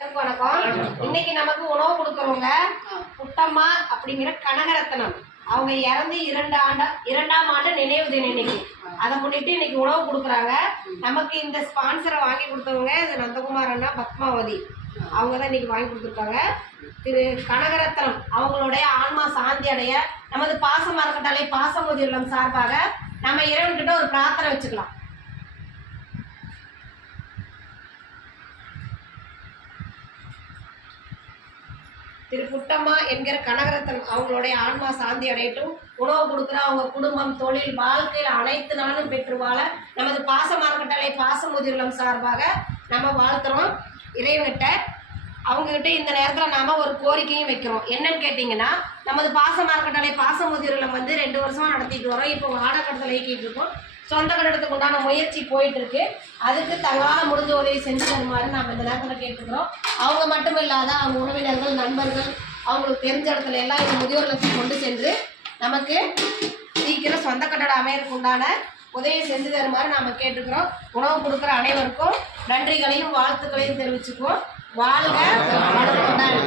வணக்கம். இன்னைக்கு நமக்கு உணவு கொடுக்கறவங்க புட்டம்மா அப்படிங்கிற கனகரத்னம். அவங்க இறந்து 2ஆம் ஆண்டு நினைவு தினம் இன்னைக்கு. அதை முன்னிட்டு இன்னைக்கு உணவு கொடுக்குறாங்க. நமக்கு இந்த ஸ்பான்சரை வாங்கி கொடுத்தவங்க இது நந்தகுமார் அண்ணா, பத்மாவதி. அவங்க தான் இன்னைக்கு வாங்கி கொடுத்துருக்காங்க. திரு கனகரத்னம் அவங்களுடைய ஆன்மா சாந்தி அடைய நமது பாசம் அறக்கட்டளை பாசமோதி இல்லம் சார்பாக நம்ம இறைவன்கிட்ட ஒரு பிரார்த்தனை வச்சுக்கலாம். திரு புட்டம்மா என்கிற கனகரத்னம் அவங்களுடைய ஆன்மா சாந்தி அடையட்டும். உணவு கொடுக்குற அவங்க குடும்பம், தொழில், வாழ்க்கையில் அனைத்து நாளும் பெற்று வாழ நமது பாசம் அறக்கட்டளை பாசமோதி இல்லம் சார்பாக நம்ம வாழ்த்துறோம் இறைவன்கிட்ட. அவங்ககிட்ட இந்த நேரத்தில் நாம் ஒரு கோரிக்கையும் வைக்கிறோம். என்னன்னு கேட்டிங்கன்னா, நமது பாசம் அறக்கட்டளை பாசமோதி இல்லம் 2 வருஷமாக நடத்திட்டு வரோம். இப்போ வாடகை கட்டத்தில் இயக்கிட்டு இருக்கோம். சொந்த கட்டடத்துக்கு உண்டான முயற்சி போயிட்டுருக்கு. அதுக்கு தங்களால் முடிஞ்ச உதவி செஞ்சு தருமாறு நாம் இந்த நேரத்தில் கேட்டுக்கிறோம். அவங்க மட்டும் இல்லாத அவங்க உறவினர்கள், நண்பர்கள், அவங்களுக்கு தெரிஞ்ச இடத்துல எல்லாம் இந்த முதியோர் இல்லத்துக்கு கொண்டு சென்று நமக்கு சீக்கிரம் சொந்த கட்டடம் அமையறதுக்கு உண்டான உதவி செஞ்சு தருமாறு நாம் கேட்டுக்கிறோம். உணவு கொடுக்குற அனைவருக்கும் நன்றிகளையும் வாழ்த்துக்களையும் தெரிவிச்சுக்குவோம். வாழ்க வளர்த்துடன்.